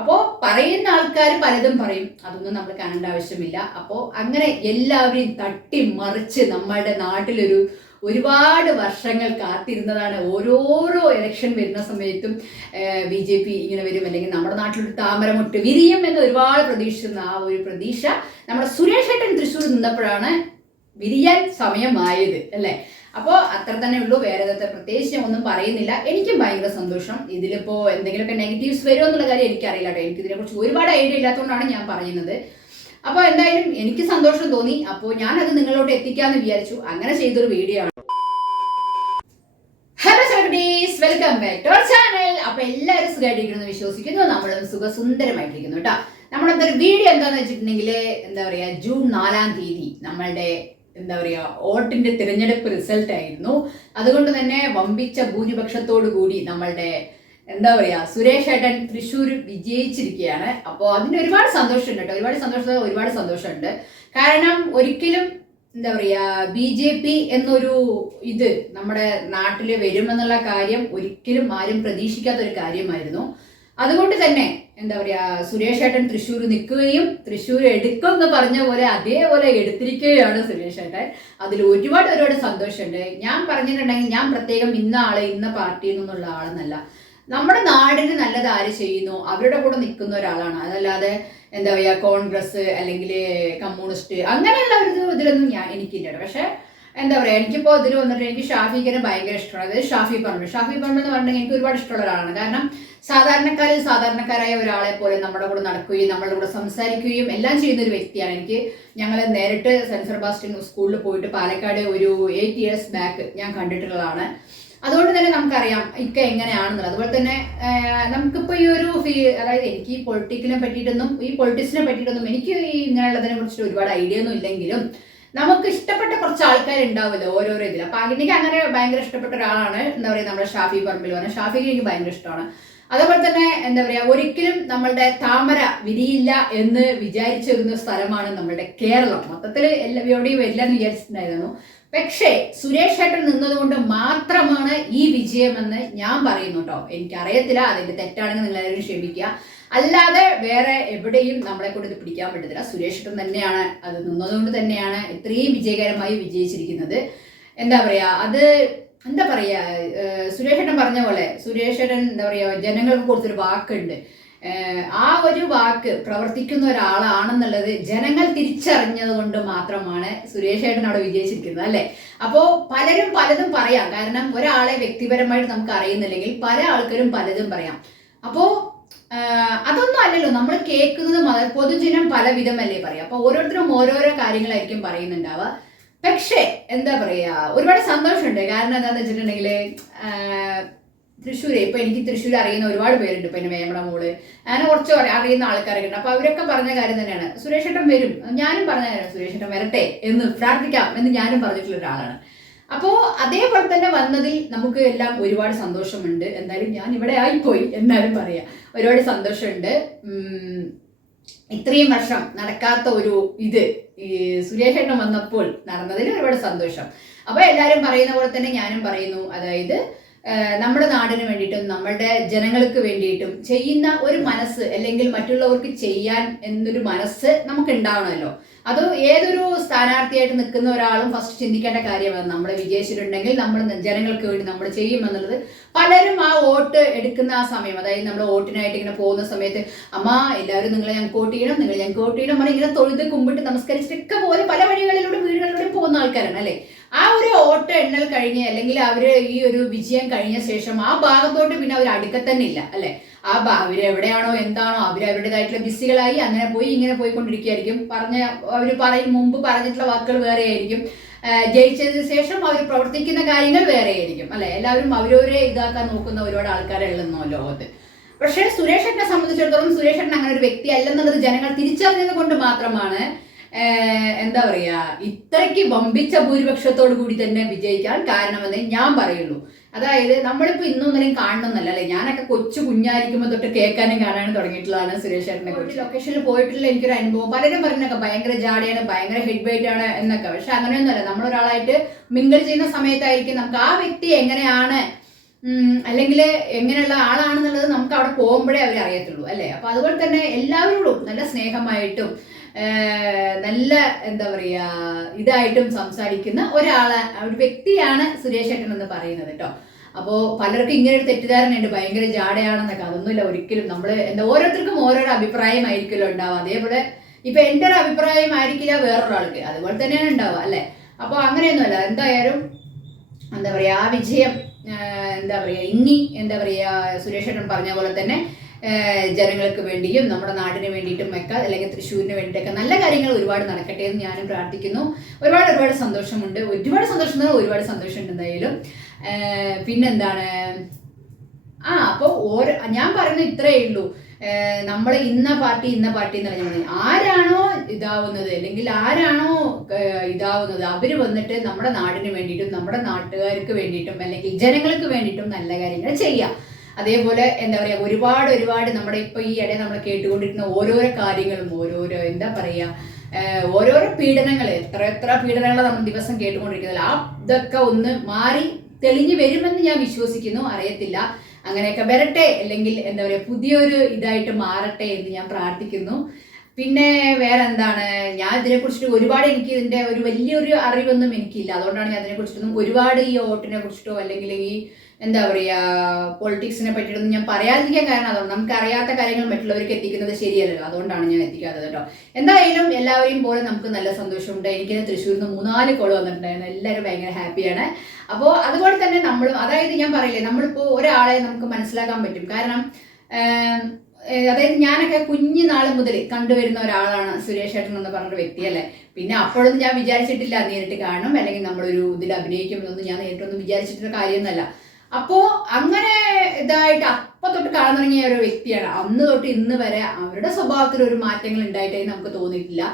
അപ്പോൾ പറയുന്ന ആൾക്കാർ പലതും പറയും. അതൊന്നും നമ്മൾ കാണേണ്ട ആവശ്യമില്ല. അപ്പോൾ അങ്ങനെ എല്ലാവരെയും തട്ടി മറിച്ച് നമ്മളുടെ നാട്ടിലൊരു ഒരുപാട് വർഷങ്ങൾ കാത്തിരുന്നതാണ്. ഓരോരോ ഇലക്ഷൻ വരുന്ന സമയത്തും ബി ജെ പി ഇങ്ങനെ വരും. അല്ലെങ്കിൽ നമ്മുടെ നാട്ടിലൊരു താമരമുട്ട് വിരിയും എന്ന് ഒരുപാട് പ്രതീക്ഷിച്ചിരുന്ന ആ ഒരു പ്രതീക്ഷ നമ്മുടെ സുരേഷ് ഏട്ടൻ തൃശ്ശൂർ നിന്നപ്പോഴാണ് വിരിയാൻ സമയമായത് അല്ലേ? അപ്പോൾ അത്ര തന്നെ ഉള്ളൂ. വേറെ വിധത്തെ പ്രത്യേകിച്ച് ഒന്നും പറയുന്നില്ല. എനിക്കും ഭയങ്കര സന്തോഷം. ഇതിലിപ്പോ എന്തെങ്കിലുമൊക്കെ നെഗറ്റീവ്സ് വരുമോ എന്നുള്ള കാര്യം എനിക്കറിയില്ല കേട്ടോ. എനിക്ക് ഇതിനെക്കുറിച്ച് ഒരുപാട് ഐഡിയ ഇല്ലാത്തതുകൊണ്ടാണ് ഞാൻ പറയുന്നത്. അപ്പോൾ എന്തായാലും എനിക്ക് സന്തോഷം തോന്നി. അപ്പോൾ ഞാനത് നിങ്ങളോട് എത്തിക്കാന്ന് വിചാരിച്ചു. അങ്ങനെ ചെയ്തൊരു വീഡിയോ ആണ്. Hello celebrities welcome back to channel അപ്പൊ എല്ലാവരും സുഖമായിട്ടിരിക്കുന്നു വിശ്വസിക്കുന്നു. നമ്മളും സുഖസുന്ദരമായിട്ടിരിക്കുന്നു കേട്ടോ. നമ്മളെന്തൊരു വീഡിയോ എന്താന്ന് വെച്ചിട്ടുണ്ടെങ്കിൽ എന്താ പറയാ ജൂൺ നാലാം തീയതി നമ്മളുടെ എന്താ പറയാ വോട്ടിന്റെ തിരഞ്ഞെടുപ്പ് റിസൾട്ട് ആയിരുന്നു. അതുകൊണ്ട് തന്നെ വമ്പിച്ച ഭൂരിപക്ഷത്തോടു കൂടി നമ്മളുടെ എന്താ പറയാ സുരേഷ് ഏട്ടൻ തൃശ്ശൂർ വിജയിച്ചിരിക്കുകയാണ്. അപ്പോൾ അതിന് ഒരുപാട് സന്തോഷമുണ്ട് കേട്ടോ. ഒരുപാട് സന്തോഷം ഒരുപാട് സന്തോഷമുണ്ട്. കാരണം ഒരിക്കലും എന്താ പറയാ ബി ജെ പി എന്നൊരു ഇത് നമ്മുടെ നാട്ടിൽ വരുമെന്നുള്ള കാര്യം ഒരിക്കലും ആരും പ്രതീക്ഷിക്കാത്ത ഒരു കാര്യമായിരുന്നു. അതുകൊണ്ട് തന്നെ എന്താ പറയാ സുരേഷ് ഏട്ടൻ തൃശ്ശൂർ നിൽക്കുകയും തൃശ്ശൂർ എടുക്കും എന്ന് പറഞ്ഞ പോലെ അതേപോലെ എടുത്തിരിക്കുകയാണ് സുരേഷ് ഏട്ടൻ. അതിൽ ഒരുപാട് ഒരുപാട് സന്തോഷമുണ്ട്. ഞാൻ പറഞ്ഞിട്ടുണ്ടെങ്കിൽ ഞാൻ പ്രത്യേകം ഇന്ന ആളെ ഇന്ന പാർട്ടിയിൽ നിന്നുള്ള ആളെന്നല്ല. നമ്മുടെ നാടിന് നല്ലത് ആര് ചെയ്യുന്നു? അവരുടെ കൂടെ നിൽക്കുന്ന ഒരാളാണ്. അതല്ലാതെ എന്താ പറയുക കോൺഗ്രസ് അല്ലെങ്കിൽ കമ്മ്യൂണിസ്റ്റ് അങ്ങനെയുള്ള ഒരു ഇതിലൊന്നും ഞാൻ എനിക്കില്ല. പക്ഷെ എന്താ പറയുക എനിക്കിപ്പോൾ ഇതിൽ വന്നിട്ട് എനിക്ക് ഷാഫിഖിനെ ഭയങ്കര ഇഷ്ടമാണ്. അതായത് ഷാഫി പറമ്പ് ഷാഫി പറമ്പ് എന്ന് പറഞ്ഞിട്ടുണ്ടെങ്കിൽ എനിക്ക് ഒരുപാട് ഇഷ്ടമുള്ള ഒരാളാണ്. കാരണം സാധാരണക്കാരിൽ സാധാരണക്കാരായ ഒരാളെ പോലെ നമ്മുടെ കൂടെ നടക്കുകയും നമ്മുടെ കൂടെ സംസാരിക്കുകയും എല്ലാം ചെയ്യുന്ന ഒരു വ്യക്തിയാണ് എനിക്ക്. ഞങ്ങൾ നേരിട്ട് സെൻസർ ബാസ്റ്റിംഗ് സ്കൂളിൽ പോയിട്ട് പാലക്കാട് ഒരു എയ്റ്റ് ഇയേഴ്സ് ബാക്ക് ഞാൻ കണ്ടിട്ടുള്ളതാണ്. അതുകൊണ്ട് തന്നെ നമുക്കറിയാം ഇക്ക എങ്ങനെയാണെന്നുള്ളത്. അതുപോലെ തന്നെ നമുക്കിപ്പോൾ ഈ ഒരു ഫീ അതായത് എനിക്ക് ഈ പൊളിറ്റിക്കിനെ പറ്റിയിട്ടൊന്നും ഈ പൊളിറ്റിക്സിനെ പറ്റിയിട്ടൊന്നും എനിക്ക് ഈ ഇങ്ങനെയുള്ളതിനെ കുറിച്ചിട്ട് ഒരുപാട് ഐഡിയ ഒന്നും ഇല്ലെങ്കിലും നമുക്ക് ഇഷ്ടപ്പെട്ട കുറച്ച് ആൾക്കാർ ഉണ്ടാവുമല്ലോ ഓരോരോ ഇതിൽ അപ്പൊ എനിക്ക് അങ്ങനെ ഭയങ്കര ഇഷ്ടപ്പെട്ട ഒരാളാണ് എന്താ പറയുക നമ്മുടെ ഷാഫി പറമ്പിൽ പറഞ്ഞ ഷാഫിക്ക് എനിക്ക് ഭയങ്കര ഇഷ്ടമാണ്. അതേപോലെ തന്നെ എന്താ പറയാ ഒരിക്കലും നമ്മളുടെ താമര വിരിയില്ല എന്ന് വിചാരിച്ചിരുന്ന സ്ഥലമാണ് നമ്മളുടെ കേരളം. മൊത്തത്തിൽ എല്ലാ എവിടെയും വരില്ല വിചാരിച്ചിട്ടുണ്ടായിരുന്നു. പക്ഷേ സുരേഷ് ഏട്ടൻ നിന്നതുകൊണ്ട് മാത്രമാണ് ഈ വിജയമെന്ന് ഞാൻ പറയുന്നു കേട്ടോ എനിക്കറിയത്തില്ല അതിന്റെ തെറ്റാണെങ്കിൽ നിങ്ങൾ എല്ലാവരും ക്ഷമിക്കുക. അല്ലാതെ വേറെ എവിടെയും നമ്മളെ കൊണ്ട് ഇത് പിടിക്കാൻ പറ്റത്തില്ല. സുരേഷ് ഏട്ടൻ തന്നെയാണ് അത് നിന്നതുകൊണ്ട് തന്നെയാണ് ഇത്രയും വിജയകരമായി വിജയിച്ചിരിക്കുന്നത്. എന്താ പറയാ അത് എന്താ പറയാ സുരേഷേട്ടൻ പറഞ്ഞ പോലെ സുരേഷേട്ടൻ എന്താ പറയാ ജനങ്ങൾക്ക് കൊടുത്തൊരു വാക്കുണ്ട്. ആ ഒരു വാക്ക് പ്രവർത്തിക്കുന്ന ഒരാളാണെന്നുള്ളത് ജനങ്ങൾ തിരിച്ചറിഞ്ഞത് കൊണ്ട് മാത്രമാണ് സുരേഷ് ഏട്ടൻ അവിടെ വിജയിച്ചിരിക്കുന്നത് അല്ലെ? അപ്പോൾ പലരും പലതും പറയാം. കാരണം ഒരാളെ വ്യക്തിപരമായിട്ട് നമുക്ക് അറിയുന്നില്ലെങ്കിൽ പല ആൾക്കാരും പലതും പറയാം. അപ്പോൾ അതൊന്നും അല്ലല്ലോ. നമ്മൾ കേൾക്കുന്നത് പൊതുജനം പല വിധമല്ലേ പറയാം. അപ്പൊ ഓരോരുത്തരും ഓരോരോ കാര്യങ്ങളായിരിക്കും പറയുന്നുണ്ടാവുക. പക്ഷേ എന്താ പറയാ ഒരുപാട് സന്തോഷമുണ്ട്. കാരണം എന്താന്ന് വെച്ചിട്ടുണ്ടെങ്കിൽ തൃശ്ശൂർ ഇപ്പൊ എനിക്ക് തൃശ്ശൂർ അറിയുന്ന ഒരുപാട് പേരുണ്ട്. ഇപ്പൊ എന്നെ വേമട മോൾ അങ്ങനെ കുറച്ച് അറിയുന്ന ആൾക്കാരൊക്കെ ഉണ്ട്. അപ്പൊ അവരൊക്കെ പറഞ്ഞ കാര്യം തന്നെയാണ്. സുരേഷേട്ടൻ വരും. ഞാനും പറഞ്ഞ കാര്യം സുരേഷേട്ടൻ വരട്ടെ എന്ന് പ്രാർത്ഥിക്കാം എന്ന് ഞാനും പറഞ്ഞിട്ടുള്ള ഒരാളാണ്. അപ്പോ അതേപോലെ തന്നെ വന്നതിൽ നമുക്ക് എല്ലാം ഒരുപാട് സന്തോഷമുണ്ട്. എന്തായാലും ഞാൻ ഇവിടെ ആയിപ്പോയി എന്നാലും പറയാം. ഒരുപാട് സന്തോഷമുണ്ട്. ഇത്രയും വർഷം നടക്കാത്ത ഒരു ഇത് ഈ സുരേഷ് ഏട്ടൻ വന്നപ്പോൾ നടന്നതിൽ ഒരുപാട് സന്തോഷം. അപ്പൊ എല്ലാരും പറയുന്ന പോലെ തന്നെ ഞാനും പറയുന്നു. അതായത് നമ്മുടെ നാടിന് വേണ്ടിയിട്ടും നമ്മളുടെ ജനങ്ങൾക്ക് വേണ്ടിയിട്ടും ചെയ്യുന്ന ഒരു മനസ്സ് അല്ലെങ്കിൽ മറ്റുള്ളവർക്ക് ചെയ്യാൻ എന്നൊരു മനസ്സ് നമുക്ക് ഉണ്ടാവണമല്ലോ അത് ഏതൊരു സ്ഥാനാർത്ഥിയായിട്ട് നിൽക്കുന്ന ഒരാളും ഫസ്റ്റ് ചിന്തിക്കേണ്ട കാര്യമാണ് നമ്മൾ വിജയിച്ചിട്ടുണ്ടെങ്കിൽ നമ്മൾ ജനങ്ങൾക്ക് വേണ്ടി നമ്മൾ ചെയ്യുമെന്നുള്ളത് പലരും ആ വോട്ട് എടുക്കുന്ന ആ സമയം അതായത് നമ്മൾ വോട്ടിനായിട്ട് ഇങ്ങനെ പോകുന്ന സമയത്ത് അമ്മ എല്ലാവരും നിങ്ങളെ ഞങ്ങൾക്ക് വോട്ട് ചെയ്യണം നിങ്ങൾ ഞങ്ങൾക്ക് വോട്ട് ചെയ്യണം നമ്മൾ ഇങ്ങനെ തൊഴുത് കുമ്പിട്ട് നമസ്കരിച്ചിട്ടൊക്കെ പോലെ പല വഴികളിലൂടെ വീടുകളിലൂടെ പോകുന്ന ആൾക്കാരാണ് അല്ലേ? ആ ഒരു ഓട്ട എണ്ണൽ കഴിഞ്ഞ് അല്ലെങ്കിൽ അവർ ഈ ഒരു വിജയം കഴിഞ്ഞ ശേഷം ആ ഭാഗത്തോട്ട് പിന്നെ അവർ അടുക്കത്തന്നെ ഇല്ല അല്ലെ? ആ അവരെവിടെയാണോ എന്താണോ അവർ അവരുടേതായിട്ടുള്ള ബിസികളായി അങ്ങനെ പോയി ഇങ്ങനെ പോയിക്കൊണ്ടിരിക്കുകയായിരിക്കും. പറഞ്ഞ അവർ പറയും മുമ്പ് പറഞ്ഞിട്ടുള്ള വാക്കുകൾ വേറെ ആയിരിക്കും ജയിച്ചതിന് ശേഷം അവർ പ്രവർത്തിക്കുന്ന കാര്യങ്ങൾ വേറെ ആയിരിക്കും അല്ലെ? എല്ലാവരും അവരവരെ ഇതാക്കാൻ നോക്കുന്ന ഒരുപാട് ആൾക്കാരുള്ളതെന്നോ ലോകത്ത്. പക്ഷേ സുരേഷ് ഏട്ടനെ സംബന്ധിച്ചിടത്തോളം സുരേഷ് അങ്ങനെ ഒരു വ്യക്തി അല്ലെന്നുള്ളത് ജനങ്ങൾ തിരിച്ചറിഞ്ഞത് കൊണ്ട് മാത്രമാണ് എന്താ പറയാ ഇത്രയ്ക്ക് വമ്പിച്ച ഭൂരിപക്ഷത്തോടു കൂടി തന്നെ വിജയിക്കാൻ കാരണമെന്ന് ഞാൻ പറയുള്ളൂ. അതായത് നമ്മളിപ്പോ ഇന്നൊന്നിനും കാണണമെന്നല്ല അല്ലെ? ഞാനൊക്കെ കൊച്ചു കുഞ്ഞായിരിക്കുമ്പോൾ തൊട്ട് കേൾക്കാനും കാണാനും തുടങ്ങിയിട്ടുള്ളതാണ് സുരേഷ് ചേട്ടനെ കുറിച്ച്. ലൊക്കേഷനിൽ പോയിട്ടുള്ള എനിക്കൊരു അനുഭവം. പലരും പറഞ്ഞൊക്കെ ഭയങ്കര ജാടിയാണ് ഭയങ്കര ഹെഡ് വെയിറ്റ് ആണ് എന്നൊക്കെ. പക്ഷെ അങ്ങനെയൊന്നുമല്ല. നമ്മളൊരാളായിട്ട് മിങ്കിൾ ചെയ്യുന്ന സമയത്തായിരിക്കും നമുക്ക് ആ വ്യക്തി എങ്ങനെയാണ് അല്ലെങ്കിൽ എങ്ങനെയുള്ള ആളാണെന്നുള്ളത് നമുക്ക് അവിടെ പോകുമ്പോഴേ അവർ അറിയത്തുള്ളൂ അല്ലേ? അപ്പൊ അതുപോലെ തന്നെ എല്ലാവരോടും നല്ല സ്നേഹമായിട്ടും നല്ല എന്താ പറയാ ഇതായിട്ടും സംസാരിക്കുന്ന ഒരാളെ ഒരു വ്യക്തിയാണ് സുരേഷ് ഏട്ടൻ എന്ന് പറയുന്നത് കേട്ടോ അപ്പോൾ പലർക്കും ഇങ്ങനെ ഒരു തെറ്റിദ്ധാരണയുണ്ട്. ഭയങ്കര ജാടയാണെന്നൊക്കെ. അതൊന്നുമില്ല ഒരിക്കലും. നമ്മൾ എന്താ ഓരോരുത്തർക്കും ഓരോരോ അഭിപ്രായമായിരിക്കുമല്ലോ ഉണ്ടാവുക. അതേപോലെ ഇപ്പൊ എന്റെ ഒരു അഭിപ്രായം ആയിരിക്കില്ല വേറൊരാൾക്ക്. അതുപോലെ തന്നെയാണ് ഉണ്ടാവുക അല്ലേ? അപ്പോൾ അങ്ങനെയൊന്നുമല്ല. എന്തായാലും എന്താ പറയാ ആ വിജയം എന്താ പറയാ ഇനി എന്താ പറയാ സുരേഷ് ഏട്ടൻ പറഞ്ഞ പോലെ തന്നെ ജനങ്ങൾക്ക് വേണ്ടിയും നമ്മുടെ നാടിന് വേണ്ടിയിട്ടും ഒക്കെ അല്ലെങ്കിൽ തൃശ്ശൂരിന് വേണ്ടിയിട്ടൊക്കെ നല്ല കാര്യങ്ങൾ ഒരുപാട് നടക്കട്ടെ എന്ന് ഞാനും പ്രാർത്ഥിക്കുന്നു. ഒരുപാട് ഒരുപാട് സന്തോഷമുണ്ട്. ഒരുപാട് സന്തോഷം ഒരുപാട് സന്തോഷമുണ്ട് എന്തായാലും. പിന്നെന്താണ്? ആ അപ്പോൾ ഓരോ ഞാൻ പറയുന്നത് ഇത്രയേ ഉള്ളൂ. നമ്മൾ ഇന്ന പാർട്ടി ഇന്ന പാർട്ടി എന്ന് പറഞ്ഞാൽ ആരാണോ ഇതാവുന്നത് അല്ലെങ്കിൽ ആരാണോ ഇതാവുന്നത് അവർ വന്നിട്ട് നമ്മുടെ നാടിന് വേണ്ടിയിട്ടും നമ്മുടെ നാട്ടുകാർക്ക് വേണ്ടിയിട്ടും അല്ലെങ്കിൽ ജനങ്ങൾക്ക് വേണ്ടിയിട്ടും നല്ല കാര്യങ്ങൾ ചെയ്യാം. അതേപോലെ എന്താ പറയാ ഒരുപാട് ഒരുപാട് നമ്മുടെ ഇപ്പൊ ഈ ഇടയിൽ നമ്മൾ കേട്ടുകൊണ്ടിരിക്കുന്ന ഓരോരോ കാര്യങ്ങളും ഓരോരോ എന്താ പറയാ ഏഹ്, ഓരോരോ പീഡനങ്ങൾ എത്ര എത്ര പീഡനങ്ങൾ നമ്മൾ ദിവസം കേട്ടുകൊണ്ടിരിക്കുന്നത്. ആ ഇതൊക്കെ ഒന്ന് മാറി തെളിഞ്ഞു വരുമെന്ന് ഞാൻ വിശ്വസിക്കുന്നു അറിയത്തില്ല. അങ്ങനെയൊക്കെ വരട്ടെ അല്ലെങ്കിൽ എന്താ പറയുക പുതിയൊരു ഇതായിട്ട് മാറട്ടെ എന്ന് ഞാൻ പ്രാർത്ഥിക്കുന്നു. പിന്നെ വേറെ എന്താണ് ഞാൻ ഇതിനെക്കുറിച്ചിട്ട് ഒരുപാട് എനിക്ക് ഇതിന്റെ ഒരു വലിയൊരു അറിവൊന്നും എനിക്കില്ല. അതുകൊണ്ടാണ് ഞാൻ അതിനെക്കുറിച്ചിട്ടൊന്നും ഒരുപാട് ഈ ഓട്ടിനെ കുറിച്ചിട്ടോ അല്ലെങ്കിൽ ഈ എന്താ പറയുക പൊളിറ്റിക്സിനെ പറ്റിയിട്ടൊന്നും ഞാൻ പറയാതിരിക്കാൻ കാരണം അതുകൊണ്ട് നമുക്ക് അറിയാത്ത കാര്യങ്ങൾ മറ്റുള്ളവർക്ക് എത്തിക്കുന്നത് ശരിയല്ലല്ലോ. അതുകൊണ്ടാണ് ഞാൻ എത്തിക്കാത്തത് കേട്ടോ. എന്തായാലും എല്ലാവരെയും പോലെ നമുക്ക് നല്ല സന്തോഷമുണ്ട്. എനിക്ക് തൃശ്ശൂരിൽ നിന്ന് മൂന്നാൽ കോൾ വന്നിട്ടുണ്ടായിരുന്നു. എല്ലാവരും ഭയങ്കര ഹാപ്പിയാണ് അപ്പോൾ അതുപോലെ തന്നെ നമ്മളും അതായത് ഞാൻ പറയില്ലേ നമ്മളിപ്പോൾ ഒരാളെ നമുക്ക് മനസ്സിലാക്കാൻ പറ്റും. കാരണം അതായത് ഞാനൊക്കെ കുഞ്ഞു നാൾ മുതൽ കണ്ടുവരുന്ന ഒരാളാണ് സുരേഷ് ഏട്ടൻ എന്ന് പറഞ്ഞൊരു വ്യക്തി അല്ലേ? പിന്നെ അപ്പോഴൊന്നും ഞാൻ വിചാരിച്ചിട്ടില്ല. നേരിട്ട് കാണും. അല്ലെങ്കിൽ നമ്മളൊരു ഇതിൽ അഭിനയിക്കുമെന്നൊന്നും ഞാൻ നേരിട്ടൊന്നും വിചാരിച്ചിട്ടൊരു കാര്യമൊന്നുമല്ല. അപ്പോ അങ്ങനെ ഇതായിട്ട് അപ്പൊ തൊട്ട് കാണാൻ തുടങ്ങിയ ഒരു വ്യക്തിയാണ്. അന്ന് തൊട്ട് ഇന്ന് വരെ അവരുടെ സ്വഭാവത്തിൽ ഒരു മാറ്റങ്ങൾ ഉണ്ടായിട്ടായി നമുക്ക് തോന്നിയിട്ടില്ല.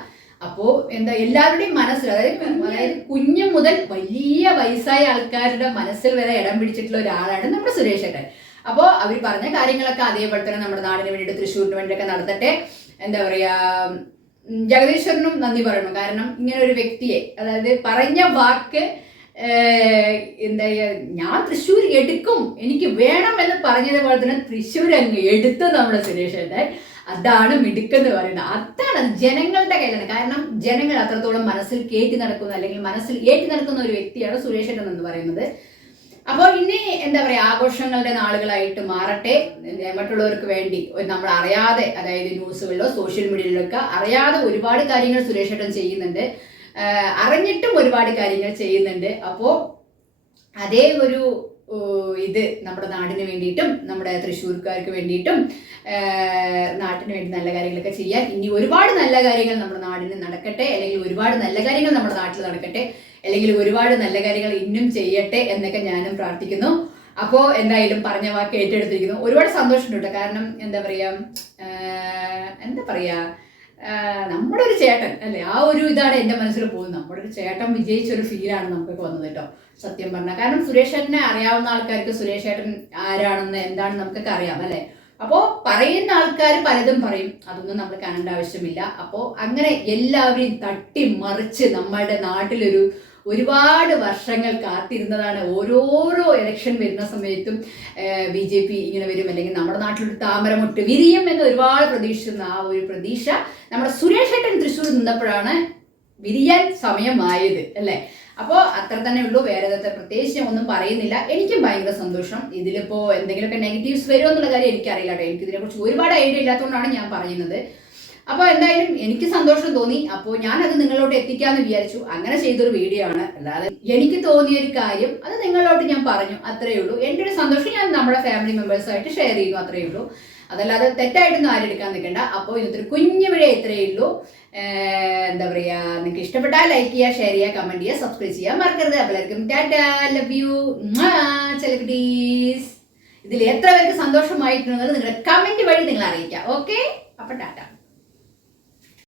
അപ്പോ എന്താ എല്ലാവരുടെയും മനസ്സിൽ അതായത് അതായത് കുഞ്ഞു മുതൽ വലിയ വയസ്സായ ആൾക്കാരുടെ മനസ്സിൽ വരെ ഇടം പിടിച്ചിട്ടുള്ള ഒരാളാണ് നമ്മുടെ സുരേഷ് ഏട്ടൻ. അപ്പോ അവർ പറഞ്ഞ കാര്യങ്ങളൊക്കെ അതേപോലെ തന്നെ നമ്മുടെ നാടിന് വേണ്ടിയിട്ട് തൃശ്ശൂരിന് വേണ്ടിയിട്ടൊക്കെ നടത്തട്ടെ. എന്താ പറയാ ജഗദീശ്വരനും നന്ദി പറയണം. കാരണം ഇങ്ങനെ ഒരു വ്യക്തിയെ അതായത് പറഞ്ഞ വാക്ക് എന്താ ഞാൻ തൃശ്ശൂർ എടുക്കും. എനിക്ക് വേണം എന്ന് പറഞ്ഞതുപോലെ തന്നെ തൃശ്ശൂർ അങ്ങ് എടുത്തു നമ്മുടെ സുരേഷ് ഏട്ടൻ അതാണ് മിടുക്കെന്ന് പറയുന്നത്. അതാണ് അത് ജനങ്ങളുടെ കയ്യിലാണ്. കാരണം ജനങ്ങൾ അത്രത്തോളം മനസ്സിൽ കയറ്റി നടക്കുന്ന അല്ലെങ്കിൽ മനസ്സിൽ ഏറ്റി നടക്കുന്ന ഒരു വ്യക്തിയാണ് സുരേഷേട്ടൻ എന്ന് പറയുന്നത്. അപ്പോൾ ഇനി എന്താ പറയാ ആഘോഷങ്ങളുടെ നാളുകളായിട്ട് മാറട്ടെ. മറ്റുള്ളവർക്ക് വേണ്ടി നമ്മൾ അറിയാതെ അതായത് ന്യൂസുകളിലോ സോഷ്യൽ മീഡിയയിലൊക്കെ അറിയാതെ ഒരുപാട് കാര്യങ്ങൾ സുരേഷ് ഏട്ടൻ ചെയ്യുന്നുണ്ട്. അറിഞ്ഞിട്ടും ഒരുപാട് കാര്യങ്ങൾ ചെയ്യുന്നുണ്ട്. അപ്പോൾ അതേ ഒരു ഇത് നമ്മുടെ നാടിന് വേണ്ടിയിട്ടും നമ്മുടെ തൃശ്ശൂർക്കാർക്ക് വേണ്ടിയിട്ടും നാട്ടിന് വേണ്ടി നല്ല കാര്യങ്ങളൊക്കെ ചെയ്യാൻ ഇനി ഒരുപാട് നല്ല കാര്യങ്ങൾ നമ്മുടെ നാടിന് നടക്കട്ടെ അല്ലെങ്കിൽ ഒരുപാട് നല്ല കാര്യങ്ങൾ നമ്മുടെ നാട്ടിൽ നടക്കട്ടെ അല്ലെങ്കിൽ ഒരുപാട് നല്ല കാര്യങ്ങൾ ഇന്നും ചെയ്യട്ടെ എന്നൊക്കെ ഞാനും പ്രാർത്ഥിക്കുന്നു. അപ്പോൾ എന്തായാലും പറഞ്ഞ വാക്ക് ഏറ്റെടുത്തിരിക്കുന്നു. ഒരുപാട് സന്തോഷമുണ്ട് കാരണം എന്താ പറയാ എന്താ പറയാ ആ, നമ്മുടെ ഒരു ചേട്ടൻ അല്ലേ? ആ ഒരു ഇതാണ് എന്റെ മനസ്സിൽ പോകുന്നത്. നമ്മുടെ ഒരു ചേട്ടൻ വിജയിച്ച ഒരു ഫീലാണ് നമുക്കൊക്കെ വന്നത് കേട്ടോ സത്യം പറഞ്ഞാൽ. കാരണം സുരേഷ് ഏട്ടനെ അറിയാവുന്ന ആൾക്കാർക്ക് സുരേഷ് ഏട്ടൻ ആരാണെന്ന് എന്താണെന്ന് നമുക്കൊക്കെ അറിയാം അല്ലേ? അപ്പോൾ പറയുന്ന ആൾക്കാർ പലതും പറയും. അതൊന്നും നമ്മൾ കാണേണ്ട ആവശ്യമില്ല. അപ്പോൾ അങ്ങനെ എല്ലാവരെയും തട്ടി മറിച്ച് നമ്മളുടെ നാട്ടിലൊരു ഒരുപാട് വർഷങ്ങൾ കാത്തിരുന്നതാണ് ഓരോരോ ഇലക്ഷൻ വരുന്ന സമയത്തും ബി ജെ പി ഇങ്ങനെ വരും. അല്ലെങ്കിൽ നമ്മുടെ നാട്ടിലൊരു താമരമുട്ട് വിരിയും എന്ന് ഒരുപാട് പ്രതീക്ഷിച്ചിരുന്ന ആ ഒരു പ്രതീക്ഷ നമ്മുടെ സുരേഷ് ഏട്ടൻ തൃശ്ശൂർ നിന്നപ്പോഴാണ് വിരിയാൻ സമയമായത് അല്ലേ? അപ്പോൾ അത്ര തന്നെ ഉള്ളൂ. വേറെ വിധത്തെ പ്രത്യേകിച്ച് ഞാൻ ഒന്നും പറയുന്നില്ല. എനിക്കും ഭയങ്കര സന്തോഷം. ഇതിലിപ്പോൾ എന്തെങ്കിലുമൊക്കെ നെഗറ്റീവ്സ് വരുമോ എന്നുള്ള കാര്യം എനിക്കറിയില്ല കേട്ടോ. എനിക്ക് ഇതിനെക്കുറിച്ച് ഒരുപാട് ഐഡിയ ഇല്ലാത്തതുകൊണ്ടാണ് ഞാൻ പറയുന്നത്. അപ്പോൾ എന്തായാലും എനിക്ക് സന്തോഷം തോന്നി. അപ്പോൾ ഞാനത് നിങ്ങളോട്ട് എത്തിക്കാമെന്ന് വിചാരിച്ചു. അങ്ങനെ ചെയ്തൊരു വീഡിയോ ആണ്. അല്ലാതെ എനിക്ക് തോന്നിയ ഒരു കാര്യം അത് നിങ്ങളോട്ട് ഞാൻ പറഞ്ഞു. അത്രയേ ഉള്ളൂ. എന്റെ ഒരു സന്തോഷം ഞാൻ നമ്മുടെ ഫാമിലി മെമ്പേഴ്സായിട്ട് ഷെയർ ചെയ്യുന്നു. അത്രയേ ഉള്ളൂ. അതല്ലാതെ തെറ്റായിട്ടൊന്നും ആരും എടുക്കാൻ നിൽക്കണ്ട. അപ്പോൾ ഇന്നത്തെ കുഞ്ഞു വിഴ ഇത്രയേ ഉള്ളൂ. എന്താ പറയുക നിങ്ങൾക്ക് ഇഷ്ടപ്പെട്ടാൽ ലൈക്ക് ചെയ്യുക ഷെയർ ചെയ്യുക കമന്റ് ചെയ്യുക സബ്സ്ക്രൈബ് ചെയ്യുക മറക്കരുത്. എല്ലാവർക്കും ടാറ്റാ ലവ് യു ചെലക്കുട്ടീസ് ഇതിൽ എത്ര പേർക്ക് സന്തോഷമായിട്ടുണ്ടെന്ന് നിങ്ങളുടെ കമന്റ് വഴി നിങ്ങൾ അറിയിക്കുക ഓക്കെ അപ്പോൾ ടാറ്റ.